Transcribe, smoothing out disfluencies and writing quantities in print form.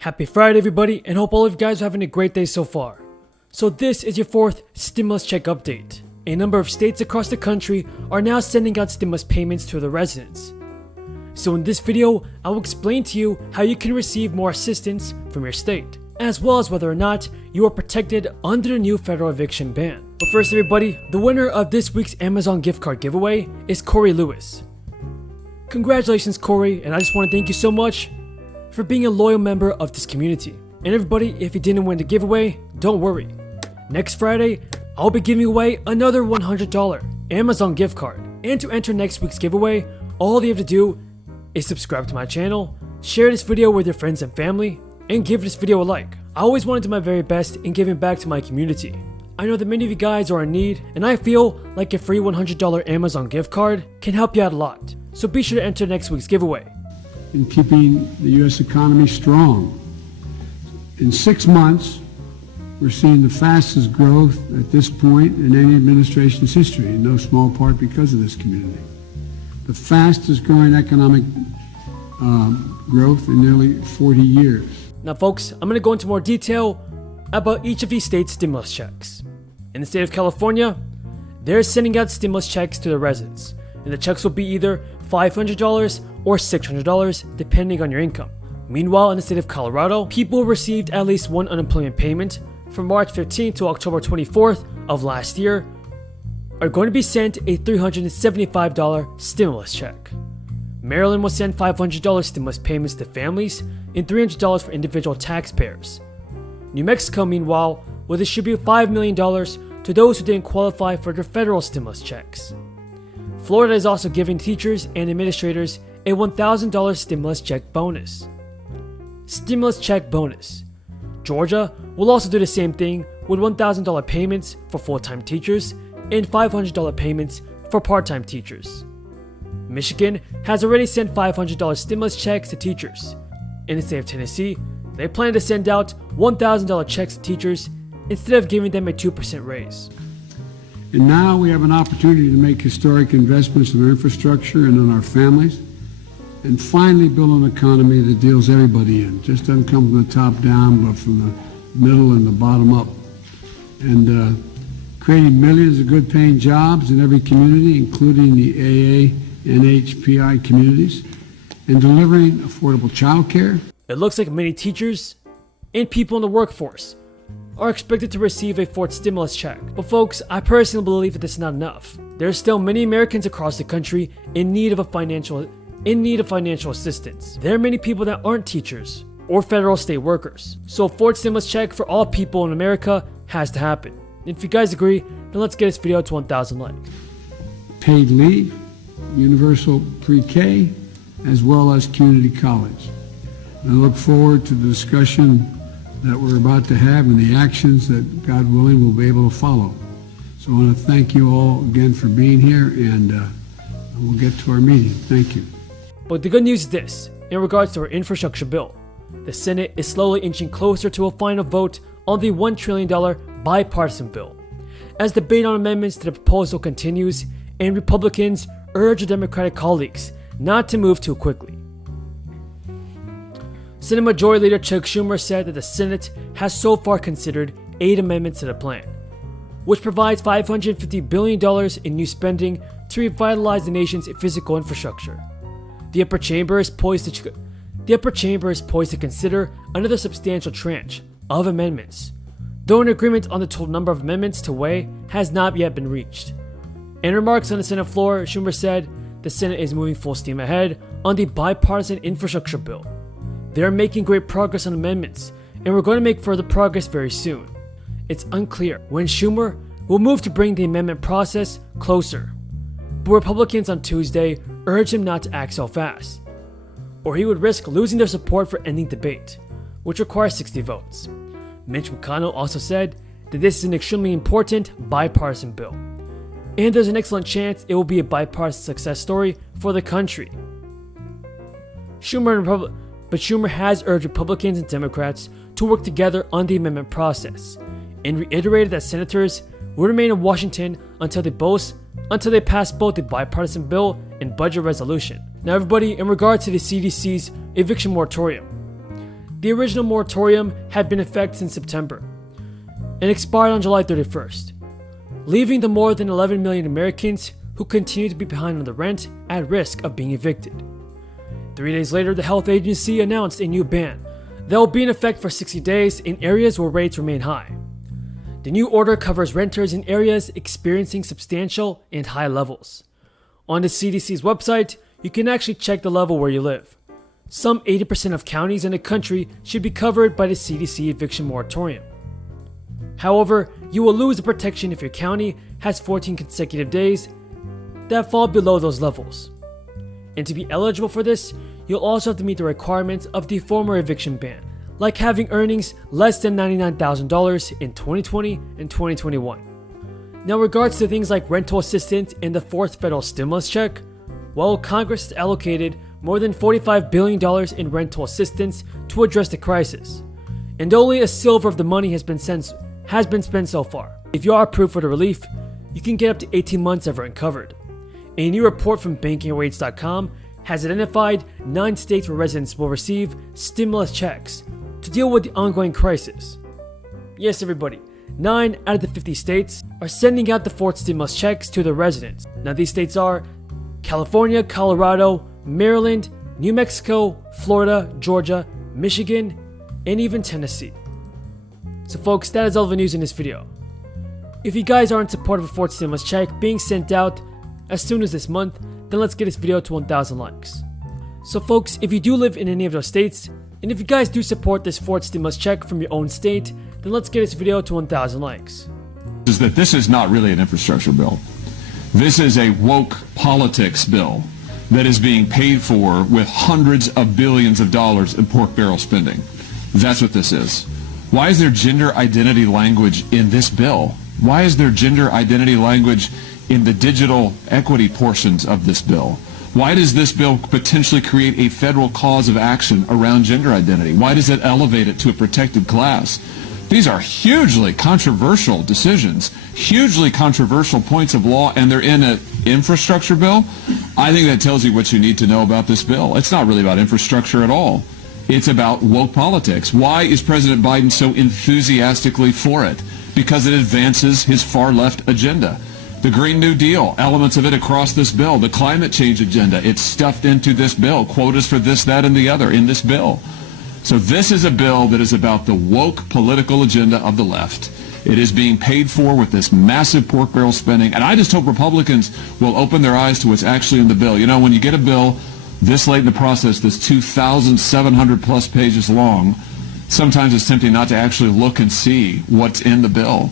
Happy Friday everybody, and hope all of you guys are having a great day so far. So this is your fourth stimulus check update. A number of states across the country are now sending out stimulus payments to their residents. So in this video, I will explain to you how you can receive more assistance from your state, as well as whether or not you are protected under the new federal eviction ban. But first everybody, the winner of this week's Amazon gift card giveaway is Corey Lewis. Congratulations Corey, and I just want to thank you so much for being a loyal member of this community. And everybody, if you didn't win the giveaway, don't worry. Next Friday, I'll be giving away another $100 Amazon gift card. And to enter next week's giveaway, all you have to do is subscribe to my channel, share this video with your friends and family, and give this video a like. I always want to do my very best in giving back to my community. I know that many of you guys are in need, and I feel like a free $100 Amazon gift card can help you out a lot. So be sure to enter next week's giveaway. In keeping the U.S. economy strong. In 6 months, we're seeing the fastest growth at this point in any administration's history, in no small part because of this community. The fastest growing economic growth in nearly 40 years. Now folks, I'm going to go into more detail about each of these states' stimulus checks. In the state of California, they're sending out stimulus checks to their residents, and the checks will be either $500 or $600 depending on your income. Meanwhile, in the state of Colorado, people who received at least one unemployment payment from March 15th to October 24th of last year are going to be sent a $375 stimulus check. Maryland will send $500 stimulus payments to families and $300 for individual taxpayers. New Mexico, meanwhile, will distribute $5 million to those who didn't qualify for their federal stimulus checks. Florida is also giving teachers and administrators a $1,000 stimulus check bonus. Stimulus check bonus. Georgia will also do the same thing with $1,000 payments for full-time teachers and $500 payments for part-time teachers. Michigan has already sent $500 stimulus checks to teachers. In the state of Tennessee, they plan to send out $1,000 checks to teachers instead of giving them a 2% raise. And now we have an opportunity to make historic investments in our infrastructure and in our families, and finally build an economy that deals everybody in. Just doesn't come from the top down, but from the middle and the bottom up. And creating millions of good paying jobs in every community, including the AA and HPI communities, and delivering affordable child care. It looks like many teachers and people in the workforce are expected to receive a fourth stimulus check. But folks, I personally believe that this is not enough. There are still many Americans across the country in need of financial assistance. There are many people that aren't teachers or federal state workers. So a fourth stimulus check for all people in America has to happen. And if you guys agree, then let's get this video to 1,000 likes. Paid leave, universal pre-K, as well as community college. And I look forward to the discussion that we're about to have and the actions that, God willing, we'll be able to follow. So I want to thank you all again for being here, and we'll get to our meeting. Thank you. But the good news is this: in regards to our infrastructure bill, the Senate is slowly inching closer to a final vote on the $1 trillion bipartisan bill. As debate on amendments to the proposal continues, and Republicans urge their Democratic colleagues not to move too quickly. Senate Majority Leader Chuck Schumer said that the Senate has so far considered 8 amendments to the plan, which provides $550 billion in new spending to revitalize the nation's physical infrastructure. The upper chamber is poised to consider another substantial tranche of amendments, though an agreement on the total number of amendments to weigh has not yet been reached. In remarks on the Senate floor, Schumer said the Senate is moving full steam ahead on the bipartisan infrastructure bill. They are making great progress on amendments, and we're going to make further progress very soon. It's unclear when Schumer will move to bring the amendment process closer, but Republicans on Tuesday urged him not to act so fast, or he would risk losing their support for ending debate, which requires 60 votes. Mitch McConnell also said that this is an extremely important bipartisan bill, and there's an excellent chance it will be a bipartisan success story for the country. But Schumer has urged Republicans and Democrats to work together on the amendment process, and reiterated that senators will remain in Washington until they pass both the bipartisan bill and budget resolution. Now everybody, in regard to the CDC's eviction moratorium, The original moratorium had been in effect since September and expired on July 31st, leaving the more than 11 million Americans who continue to be behind on the rent at risk of being evicted. 3 days later, the health agency announced a new ban that will be in effect for 60 days in areas where rates remain high. The new order covers renters in areas experiencing substantial and high levels. On the CDC's website, you can actually check the level where you live. Some 80% of counties in the country should be covered by the CDC eviction moratorium. However, you will lose the protection if your county has 14 consecutive days that fall below those levels. And to be eligible for this, you'll also have to meet the requirements of the former eviction ban, like having earnings less than $99,000 in 2020 and 2021. Now, in regards to things like rental assistance and the fourth federal stimulus check, well, Congress has allocated more than $45 billion in rental assistance to address the crisis, and only a silver of the money has been spent so far. If you are approved for the relief, you can get up to 18 months of rent covered. A new report from bankingrates.com has identified 9 states where residents will receive stimulus checks to deal with the ongoing crisis. Yes, everybody, 9 out of the 50 states are sending out the fourth stimulus checks to their residents. Now, these states are California, Colorado, Maryland, New Mexico, Florida, Georgia, Michigan, and even Tennessee. So folks, that is all the news in this video. If you guys are in support of a fourth stimulus check being sent out as soon as this month, then let's get this video to 1,000 likes. So folks, if you do live in any of those states, and if you guys do support this fourth stimulus check from your own state, then let's get this video to 1,000 likes. Is that this is not really an infrastructure bill. This is a woke politics bill that is being paid for with hundreds of billions of dollars in pork barrel spending. That's what this is. Why is there gender identity language in this bill? Why is there gender identity language in the digital equity portions of this bill? Why does this bill potentially create a federal cause of action around gender identity? Why does it elevate it to a protected class? These are hugely controversial decisions, hugely controversial points of law, and they're in an infrastructure bill. I think that tells you what you need to know about this bill. It's not really about infrastructure at all. It's about woke politics. Why is President Biden so enthusiastically for it? Because it advances his far-left agenda. The Green New Deal, elements of it across this bill. The climate change agenda, it's stuffed into this bill. Quotas for this, that, and the other in this bill. So this is a bill that is about the woke political agenda of the left. It is being paid for with this massive pork barrel spending. And I just hope Republicans will open their eyes to what's actually in the bill. You know, when you get a bill this late in the process that's 2,700 plus pages long, sometimes it's tempting not to actually look and see what's in the bill.